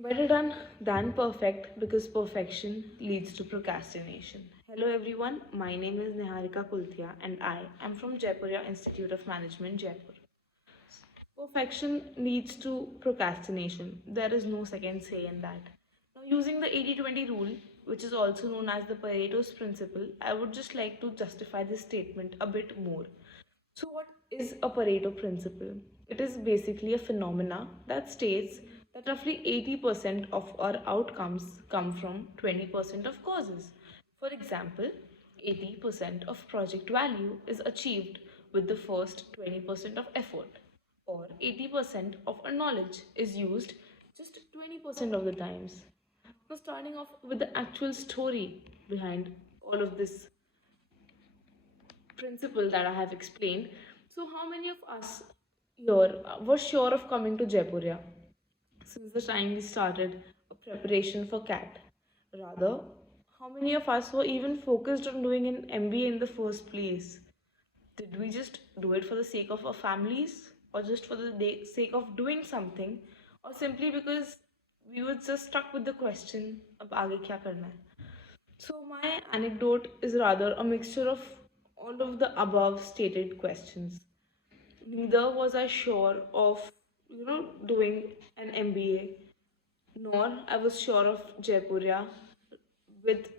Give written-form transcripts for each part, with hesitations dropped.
Better done than perfect because perfection leads to procrastination. Hello everyone, my name is Niharika Kulthia and I am from Jaipuria Institute of Management, Jaipur. Perfection leads to procrastination. There is no second say in that. Now, using the 80-20 rule, which is also known as the Pareto's principle, I would just like to justify this statement a bit more. So, what is a Pareto principle? It is basically a phenomena that states that roughly 80% of our outcomes come from 20% of causes. For example, 80% of project value is achieved with the first 20% of effort, or 80% of our knowledge is used just 20% of the times. Now, starting off with the actual story behind all of this principle that I have explained. So, how many of us here were sure of coming to Jaipuria since the time we started a preparation for CAT? Rather, how many of us were even focused on doing an MBA in the first place? Did we just do it for the sake of our families, or just for the sake of doing something, or simply because we were just stuck with the question of आगे क्या करना है? So, my anecdote is rather a mixture of all of the above stated questions. Neither was I sure of, doing an MBA, nor I was sure of Jaipuria with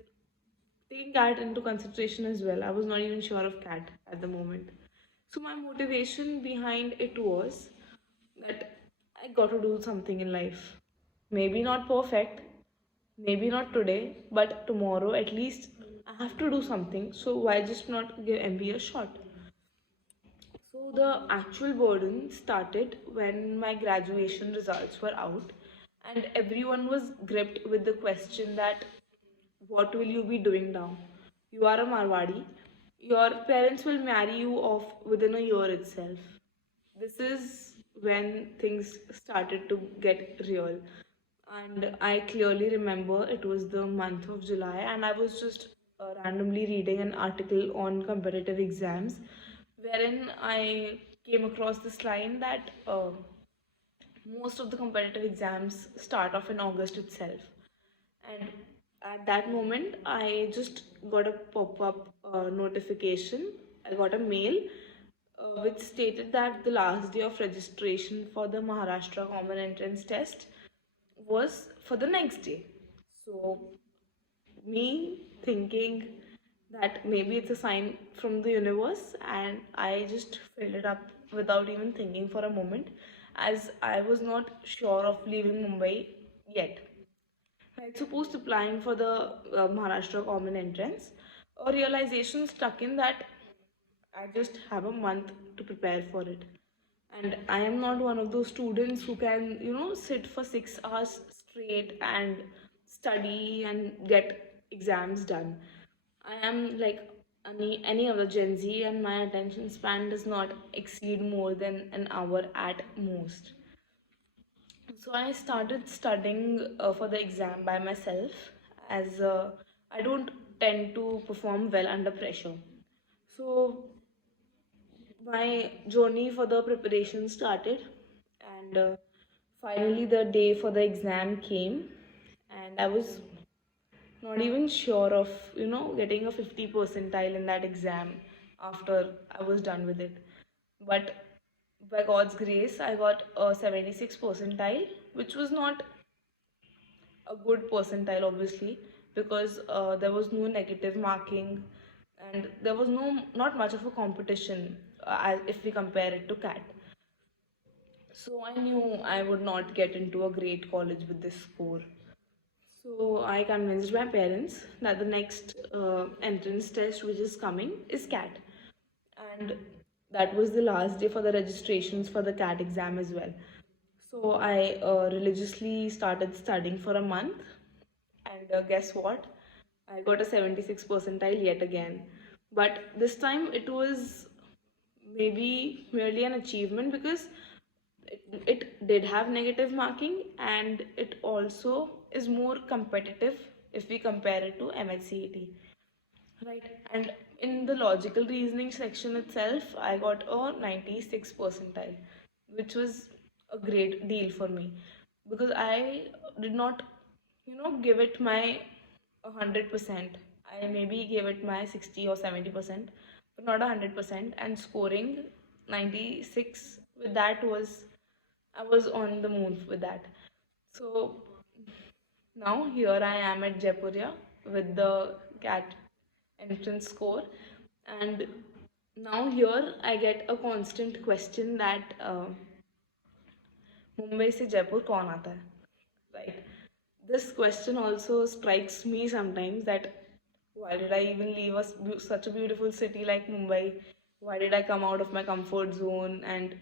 taking CAT into consideration as well. I was not even sure of CAT at the moment. So, my motivation behind it was that I got to do something in life. Maybe not perfect, maybe not today, but tomorrow at least I have to do something. So, why just not give MBA a shot? So, the actual burden started when my graduation results were out, and everyone was gripped with the question that what will you be doing now? You are a Marwadi. Your parents will marry you off within a year itself. This is when things started to get real. And I clearly remember it was the month of July, and I was just randomly reading an article on competitive exams wherein I came across this line that most of the competitive exams start off in August itself. And at that moment, I just got a pop up notification. I got a mail which stated that the last day of registration for the Maharashtra Common Entrance Test was for the next day. So, me thinking that maybe it's a sign from the universe, and I just filled it up without even thinking for a moment, as I was not sure of leaving Mumbai yet. I suppose applying for the Maharashtra Common Entrance, a realization stuck in that I just have a month to prepare for it. And I am not one of those students who can, sit for 6 hours straight and study and get exams done. I am like any other Gen Z, and my attention span does not exceed more than an hour at most. So I started studying for the exam by myself, as I don't tend to perform well under pressure. So my journey for the preparation started, and finally the day for the exam came, and I was not even sure of getting a 50 percentile in that exam after I was done with it. But by God's grace, I got a 76 percentile, which was not a good percentile, obviously, because there was no negative marking, and there was not much of a competition if we compare it to CAT. So I knew I would not get into a great college with this score. So I convinced my parents that the next entrance test which is coming is CAT, and that was the last day for the registrations for the CAT exam as well. So I religiously started studying for a month, and guess what? I got a 76 percentile yet again. But this time it was maybe merely an achievement because it did have negative marking, and it also is more competitive if we compare it to MHCET. Right. And in the logical reasoning section itself, I got a 96 percentile, which was a great deal for me. because I did not, give it my 100%. I maybe gave it my 60 or 70%, but not 100%. And scoring 96 with that was, I was on the moon with that. So now here I am at Jaipuria with the CAT entrance score, and now here I get a constant question that Mumbai से जयपुर कौन आता है, right? This question also strikes me sometimes that why did I even leave such a beautiful city like Mumbai? Why did I come out of my comfort zone? And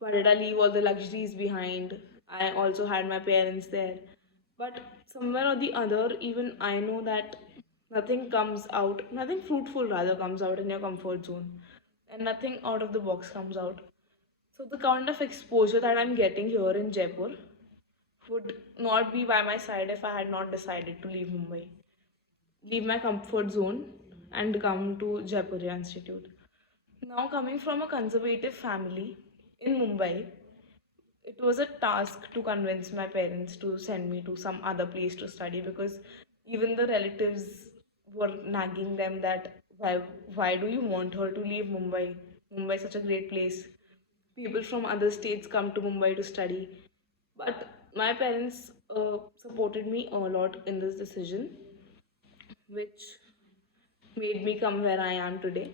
why did I leave all the luxuries behind? I also had my parents there. But somewhere or the other, even I know that nothing fruitful rather comes out in your comfort zone. And nothing out of the box comes out. So the kind of exposure that I'm getting here in Jaipur would not be by my side if I had not decided to leave Mumbai, leave my comfort zone, and come to Jaipuria Institute. Now, coming from a conservative family in Mumbai, it was a task to convince my parents to send me to some other place to study, because even the relatives were nagging them that why do you want her to leave Mumbai? Mumbai is such a great place. People from other states come to Mumbai to study. But my parents supported me a lot in this decision, which made me come where I am today.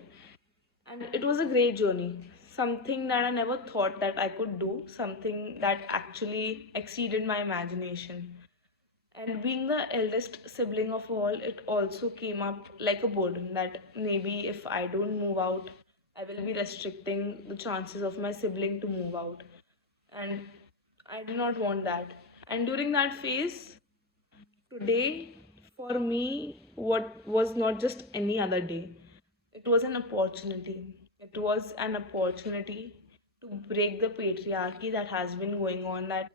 And it was a great journey. Something that I never thought that I could do, something that actually exceeded my imagination. And being the eldest sibling of all, it also came up like a burden that maybe if I don't move out, I will be restricting the chances of my sibling to move out. And I do not want that. And during that phase, today, for me, what was not just any other day, it was an opportunity. It was an opportunity to break the patriarchy that has been going on, that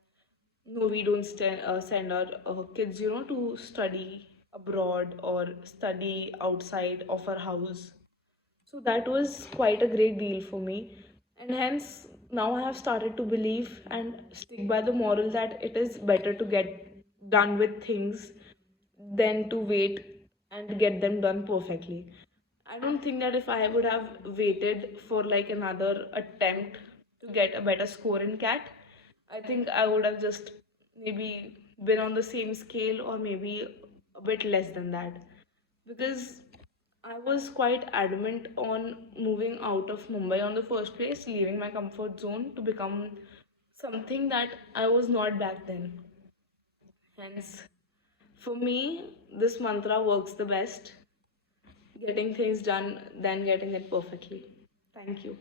no, we don't send our kids, to study abroad or study outside of our house. So that was quite a great deal for me. And hence, now I have started to believe and stick by the moral that it is better to get done with things than to wait and get them done perfectly. I don't think that if I would have waited for like another attempt to get a better score in CAT, I think I would have just maybe been on the same scale or maybe a bit less than that. Because I was quite adamant on moving out of Mumbai on the first place, leaving my comfort zone to become something that I was not back then. Hence, for me, this mantra works the best, getting things done than getting it perfectly. Thank you.